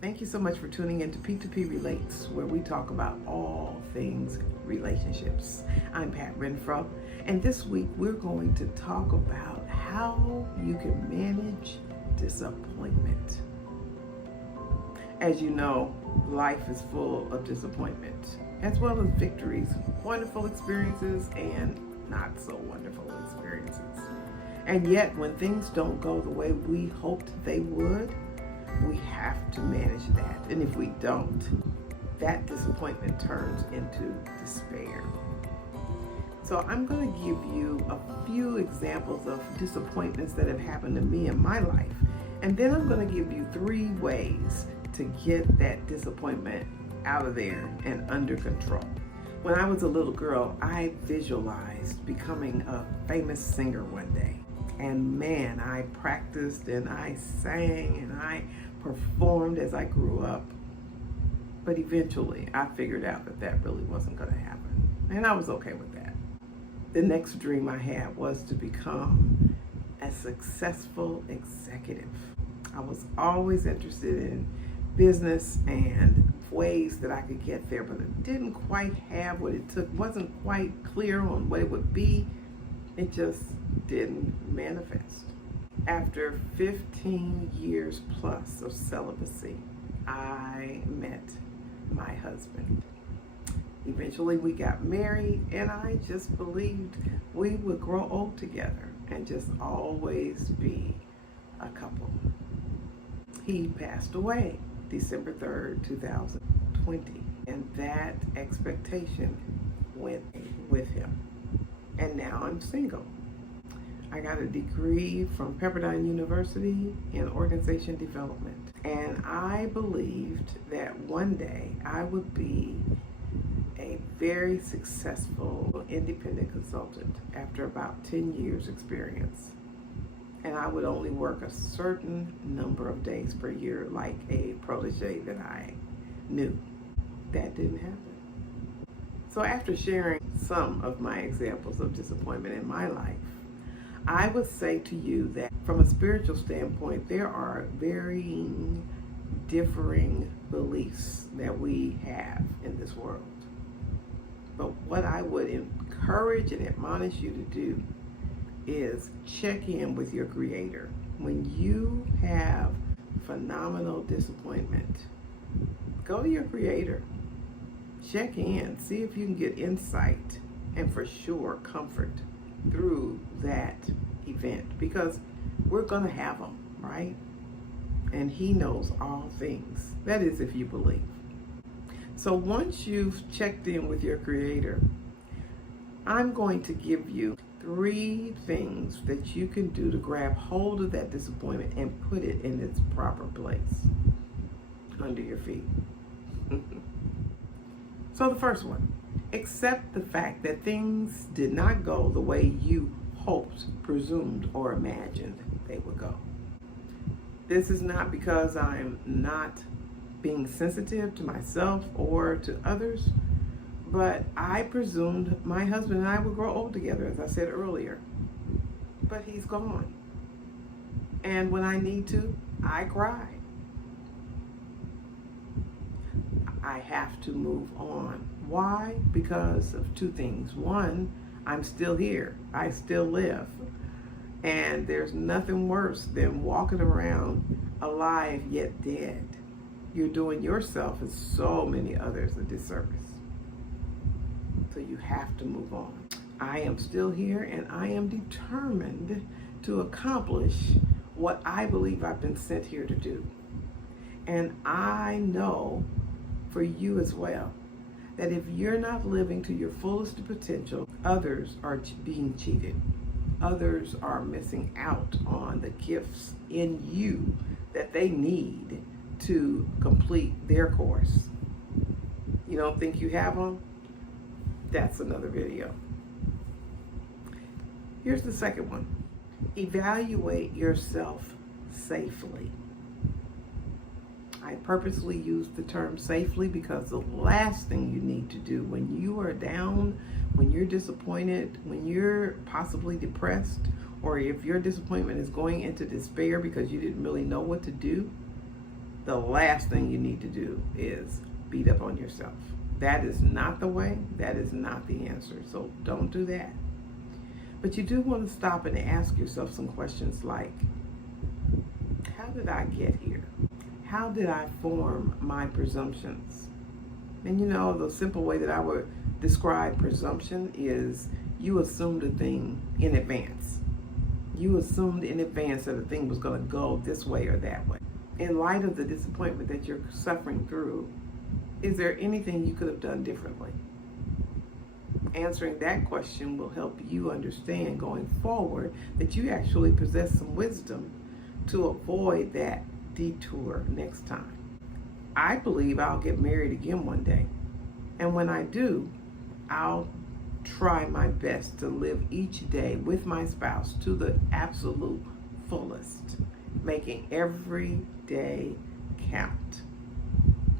Thank you so much for tuning in to P2P Relates, where we talk about all things relationships. I'm Pat Renfro, and this week we're going to talk about how you can manage disappointment. As you know, life is full of disappointment, as well as victories, wonderful experiences, and not so wonderful experiences. And yet, when things don't go the way we hoped they would, we have to manage that. And if we don't, that disappointment turns into despair. So I'm going to give you a few examples of disappointments that have happened to me in my life. And then I'm going to give you 3 ways to get that disappointment out of there and under control. When I was a little girl, I visualized becoming a famous singer one day. And man, I practiced and I sang and I performed as I grew up. But eventually I figured out that that really wasn't going to happen. And I was okay with that. The next dream I had was to become a successful executive. I was always interested in business and ways that I could get there, but it didn't quite have what it took, wasn't quite clear on what it would be. It just didn't manifest. After 15 years plus of celibacy, I met my husband. Eventually we got married, and I just believed we would grow old together and just always be a couple. He passed away December 3rd, 2020, and that expectation went with him. And now I'm single. I got a degree from Pepperdine University in organization development. And I believed that one day I would be a very successful independent consultant after about 10 years experience. And I would only work a certain number of days per year like a protege that I knew. That didn't happen. So after sharing some of my examples of disappointment in my life, I would say to you that from a spiritual standpoint, there are varying, differing beliefs that we have in this world. But what I would encourage and admonish you to do is check in with your Creator. When you have phenomenal disappointment, go to your Creator. Check in, see if you can get insight and for sure comfort through that event, because we're going to have them, right? And He knows all things. That is, if you believe. So once you've checked in with your Creator, I'm going to give you 3 things that you can do to grab hold of that disappointment and put it in its proper place under your feet. So the first one, accept the fact that things did not go the way you hoped, presumed, or imagined they would go. This is not because I'm not being sensitive to myself or to others, but I presumed my husband and I would grow old together, as I said earlier. But he's gone. And when I need to, I cry. I have to move on. Why? Because of 2 things. One, I'm still here. I still live. And there's nothing worse than walking around alive yet dead. You're doing yourself and so many others a disservice. So you have to move on. I am still here, and I am determined to accomplish what I believe I've been sent here to do. And I know for you as well, that if you're not living to your fullest potential, others are being cheated. Others are missing out on the gifts in you that they need to complete their course. You don't think you have them? That's another video. Here's the second one. Evaluate yourself safely. I purposely use the term safely because the last thing you need to do when you are down, when you're disappointed, when you're possibly depressed, or if your disappointment is going into despair because you didn't really know what to do, the last thing you need to do is beat up on yourself. That is not the way. That is not the answer. So don't do that. But you do want to stop and ask yourself some questions like, how did I get here? How did I form my presumptions? And the simple way that I would describe presumption is you assumed a thing in advance. You assumed in advance that a thing was going to go this way or that way. In light of the disappointment that you're suffering through, is there anything you could have done differently? Answering that question will help you understand going forward that you actually possess some wisdom to avoid that detour next time. I believe I'll get married again one day. And when I do, I'll try my best to live each day with my spouse to the absolute fullest, making every day count.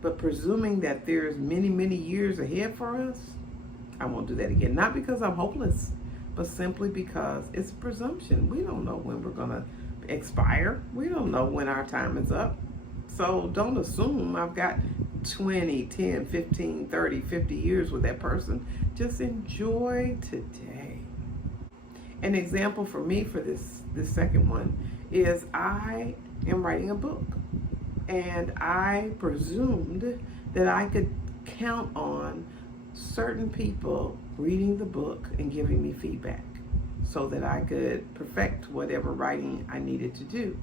But presuming that there's many, many years ahead for us, I won't do that again. Not because I'm hopeless, but simply because it's a presumption. We don't know when we're going to expire. We don't know when our time is up. So don't assume I've got 20, 10, 15, 30, 50 years with that person. Just enjoy today. An example for me for this second one is I am writing a book. And I presumed that I could count on certain people reading the book and giving me feedback so that I could perfect whatever writing I needed to do.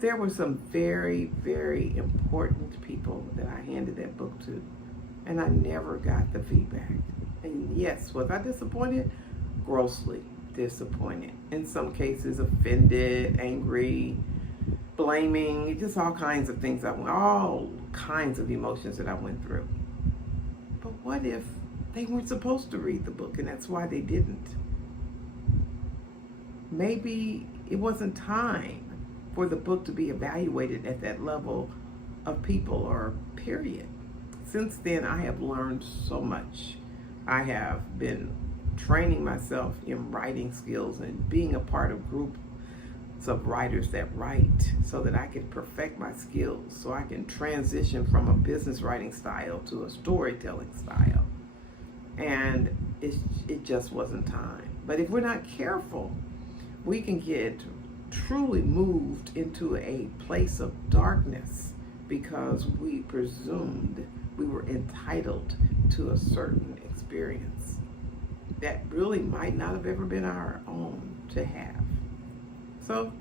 There were some very, very important people that I handed that book to, and I never got the feedback. And yes, was I disappointed? Grossly disappointed. In some cases, offended, angry, blaming, just all kinds of things. All kinds of emotions that I went through. But what if they weren't supposed to read the book and that's why they didn't? Maybe it wasn't time for the book to be evaluated at that level of people or period. Since then, I have learned so much. I have been training myself in writing skills and being a part of groups of writers that write so that I can perfect my skills, so I can transition from a business writing style to a storytelling style. And it just wasn't time. But if we're not careful, we can get truly moved into a place of darkness because we presumed we were entitled to a certain experience that really might not have ever been our own to have. So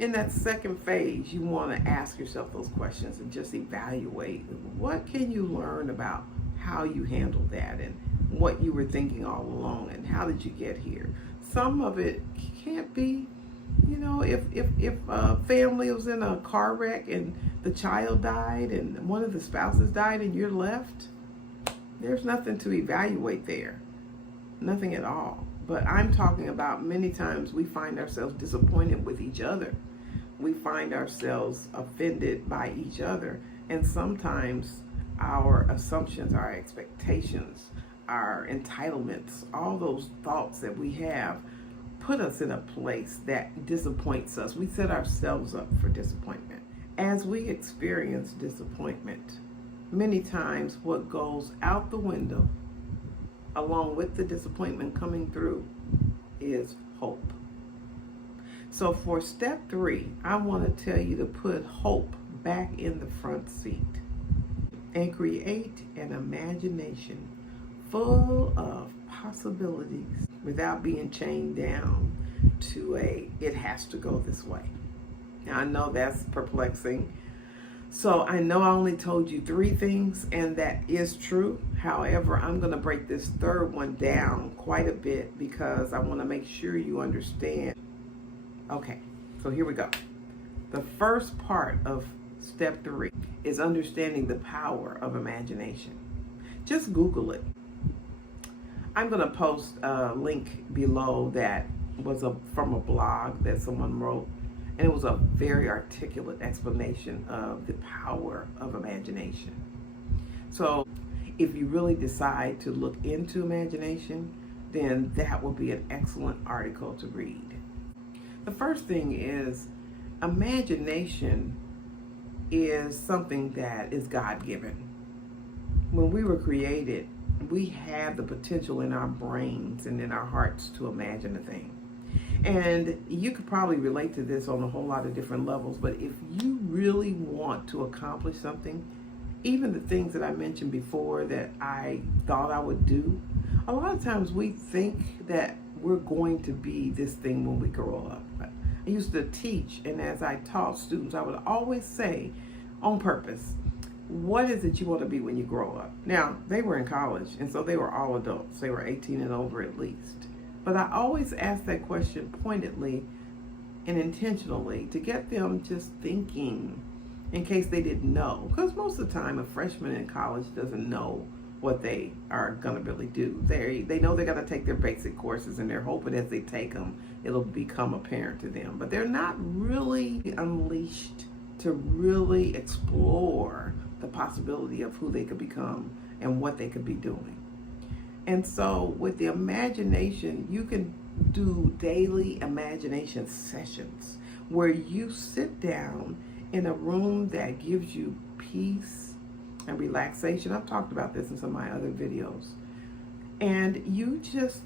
in that second phase, you want to ask yourself those questions and just evaluate what can you learn about how you handled that and what you were thinking all along and how did you get here. Some of it can't be, if a family was in a car wreck and the child died and one of the spouses died and you're left, there's nothing to evaluate there. Nothing at all. But I'm talking about many times we find ourselves disappointed with each other. We find ourselves offended by each other. And sometimes our assumptions, our expectations, our entitlements, all those thoughts that we have put us in a place that disappoints us. We set ourselves up for disappointment. As we experience disappointment, many times what goes out the window along with the disappointment coming through is hope. So for step 3, I want to tell you to put hope back in the front seat and create an imagination full of possibilities without being chained down to it has to go this way. Now I know that's perplexing. So I know I only told you 3 things, and that is true. However, I'm going to break this third one down quite a bit because I want to make sure you understand. Okay, so here we go. The first part of step 3 is understanding the power of imagination. Just Google it. I'm going to post a link below that was from a blog that someone wrote. And it was a very articulate explanation of the power of imagination. So if you really decide to look into imagination, then that will be an excellent article to read. The first thing is imagination is something that is God-given. When we were created, we have the potential in our brains and in our hearts to imagine a thing. And you could probably relate to this on a whole lot of different levels, but if you really want to accomplish something, even the things that I mentioned before that I thought I would do, a lot of times we think that we're going to be this thing when we grow up. I used to teach, and as I taught students, I would always say, on purpose, what is it you want to be when you grow up? Now, they were in college, and so they were all adults. They were 18 and over at least. But I always asked that question pointedly and intentionally to get them just thinking in case they didn't know. Because most of the time, a freshman in college doesn't know what they are going to really do. They know they're going to take their basic courses, and they're hoping as they take them, it'll become apparent to them. But they're not really unleashed to really explore the possibility of who they could become and what they could be doing. And so with the imagination, you can do daily imagination sessions where you sit down in a room that gives you peace and relaxation. I've talked about this in some of my other videos. And you just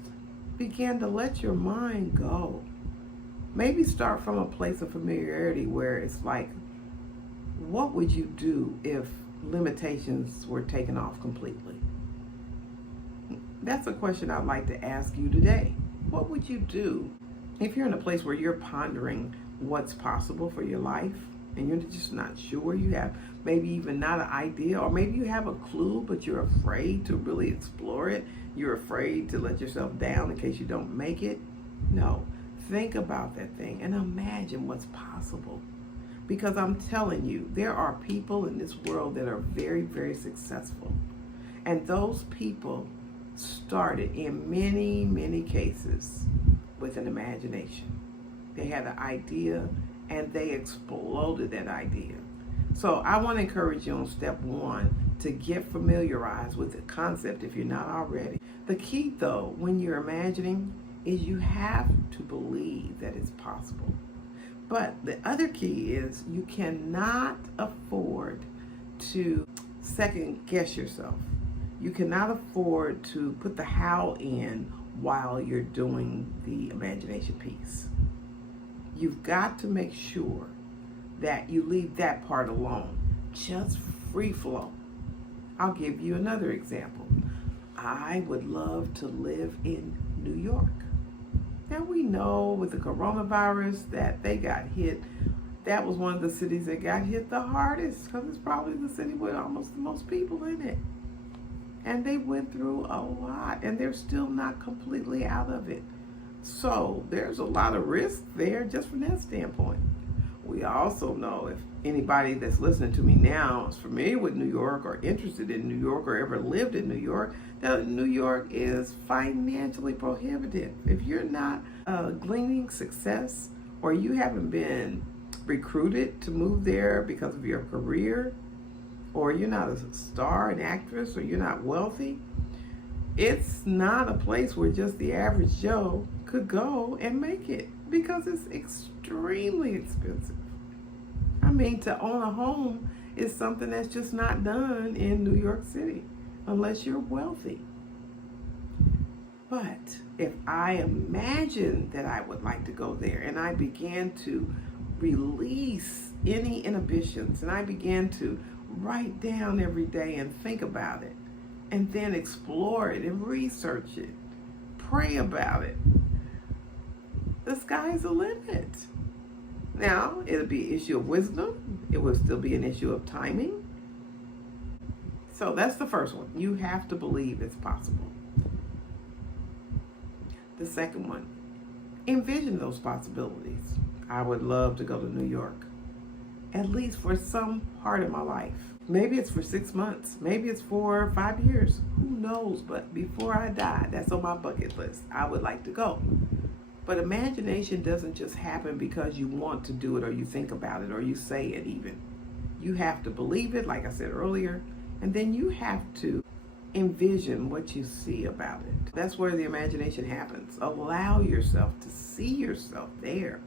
begin to let your mind go. Maybe start from a place of familiarity where it's like, what would you do if limitations were taken off completely? That's a question I'd like to ask you today. What would you do if you're in a place where you're pondering what's possible for your life and you're just not sure? You have maybe even not an idea, or maybe you have a clue, but you're afraid to really explore it. You're afraid to let yourself down in case you don't make it. No, think about that thing and imagine what's possible. Because I'm telling you, there are people in this world that are very, very successful. And those people started in many, many cases with an imagination. They had an idea and they exploded that idea. So I want to encourage you on step one to get familiarized with the concept if you're not already. The key though, when you're imagining, is you have to believe that it's possible. But the other key is you cannot afford to second guess yourself. You cannot afford to put the how in while you're doing the imagination piece. You've got to make sure that you leave that part alone. Just free flow. I'll give you another example. I would love to live in New York. Now we know with the coronavirus that they got hit. That was one of the cities that got hit the hardest because it's probably the city with almost the most people in it. And they went through a lot and they're still not completely out of it. So there's a lot of risk there just from that standpoint. We also know, if anybody that's listening to me now is familiar with New York or interested in New York or ever lived in New York, that New York is financially prohibitive. If you're not gleaning success, or you haven't been recruited to move there because of your career, or you're not a star, an actress, or you're not wealthy, it's not a place where just the average Joe could go and make it, because it's extremely expensive. I mean, to own a home is something that's just not done in New York City unless you're wealthy. But if I imagine that I would like to go there and I began to release any inhibitions and I began to write down every day and think about it and then explore it and research it, pray about it, the sky's the limit. Now, it'll be an issue of wisdom. It will still be an issue of timing. So that's the first one. You have to believe it's possible. The second one, envision those possibilities. I would love to go to New York, at least for some part of my life. Maybe it's for 6 months. Maybe it's for 5 years. Who knows? But before I die, that's on my bucket list. I would like to go. But imagination doesn't just happen because you want to do it or you think about it or you say it even. You have to believe it, like I said earlier, and then you have to envision what you see about it. That's where the imagination happens. Allow yourself to see yourself there.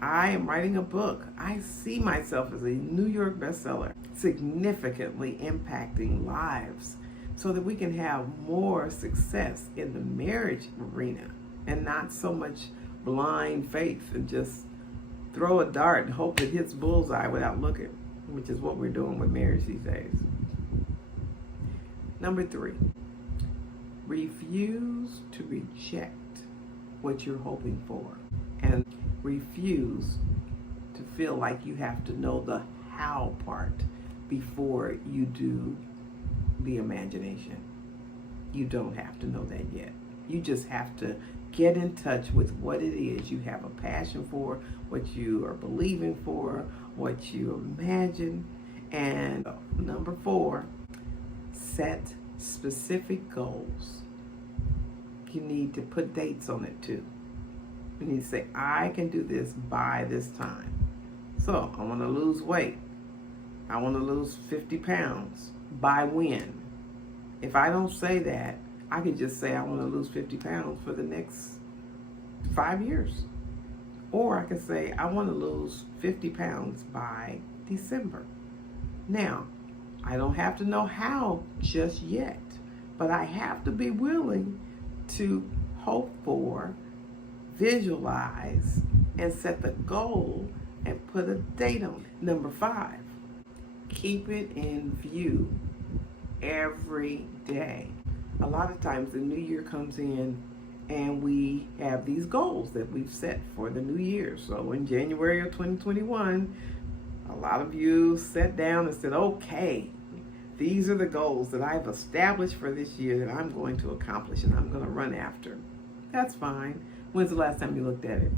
I am writing a book. I see myself as a New York bestseller, significantly impacting lives so that we can have more success in the marriage arena and not so much blind faith and just throw a dart and hope it hits bullseye without looking, which is what we're doing with marriage these days. Number 3, refuse to reject what you're hoping for, and refuse to feel like you have to know the how part before you do the imagination. You don't have to know that yet. You just have to get in touch with what it is you have a passion for, what you are believing for, what you imagine. And number 4, set specific goals. You need to put dates on it too. You need to say, I can do this by this time. So I want to lose weight. I want to lose 50 pounds. By when? If I don't say that, I can just say I want to lose 50 pounds for the next 5 years. Or I can say I want to lose 50 pounds by December. Now, I don't have to know how just yet, but I have to be willing to hope for, visualize, and set the goal and put a date on it. Number 5, keep it in view every day. A lot of times the new year comes in and we have these goals that we've set for the new year. So in January of 2021, a lot of you sat down and said, okay, these are the goals that I've established for this year that I'm going to accomplish and I'm going to run after. That's fine. When's the last time you looked at it?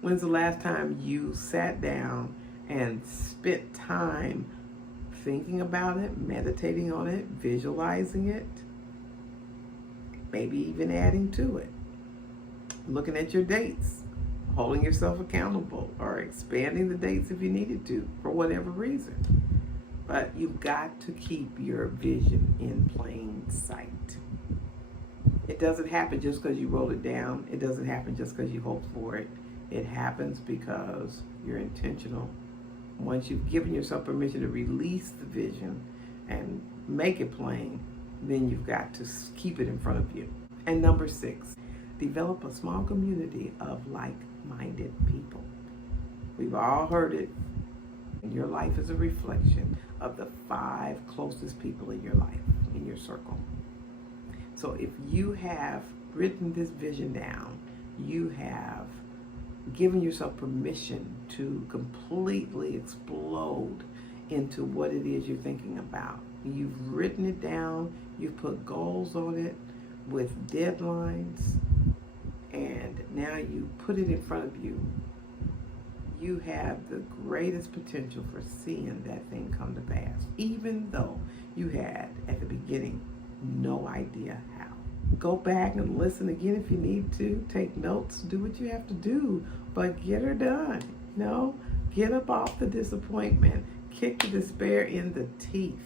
When's the last time you sat down and spent time thinking about it, meditating on it, visualizing it, maybe even adding to it, looking at your dates, holding yourself accountable, or expanding the dates if you needed to for whatever reason. But you've got to keep your vision in plain sight. It doesn't happen just because you wrote it down. It doesn't happen just because you hoped for it. It happens because you're intentional. Once you've given yourself permission to release the vision and make it plain, then you've got to keep it in front of you. And number 6, develop a small community of like-minded people. We've all heard it. Your life is a reflection of the 5 closest people in your life, in your circle. So if you have written this vision down, you have given yourself permission to completely explode into what it is you're thinking about. You've written it down, you've put goals on it with deadlines, and now you put it in front of you. You have the greatest potential for seeing that thing come to pass, even though you had at the beginning no idea how. Go back and listen again if you need to. Take notes, do what you have to do, but get her done. Get up off the disappointment, kick the despair in the teeth,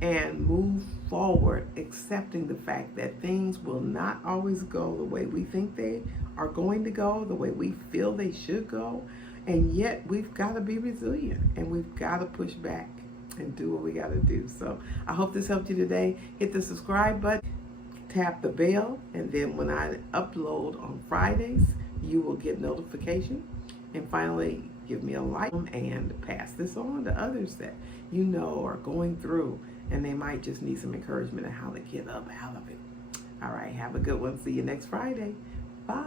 and move forward, accepting the fact that things will not always go the way we think they are going to go, the way we feel they should go. And yet we've got to be resilient and we've got to push back and do what we got to do. So I hope this helped you today. Hit the subscribe button, tap the bell, and then when I upload on Fridays, you will get notification. And finally, give me a like and pass this on to others that you know are going through and they might just need some encouragement on how to get up out of it. All right, have a good one. See you next Friday. Bye.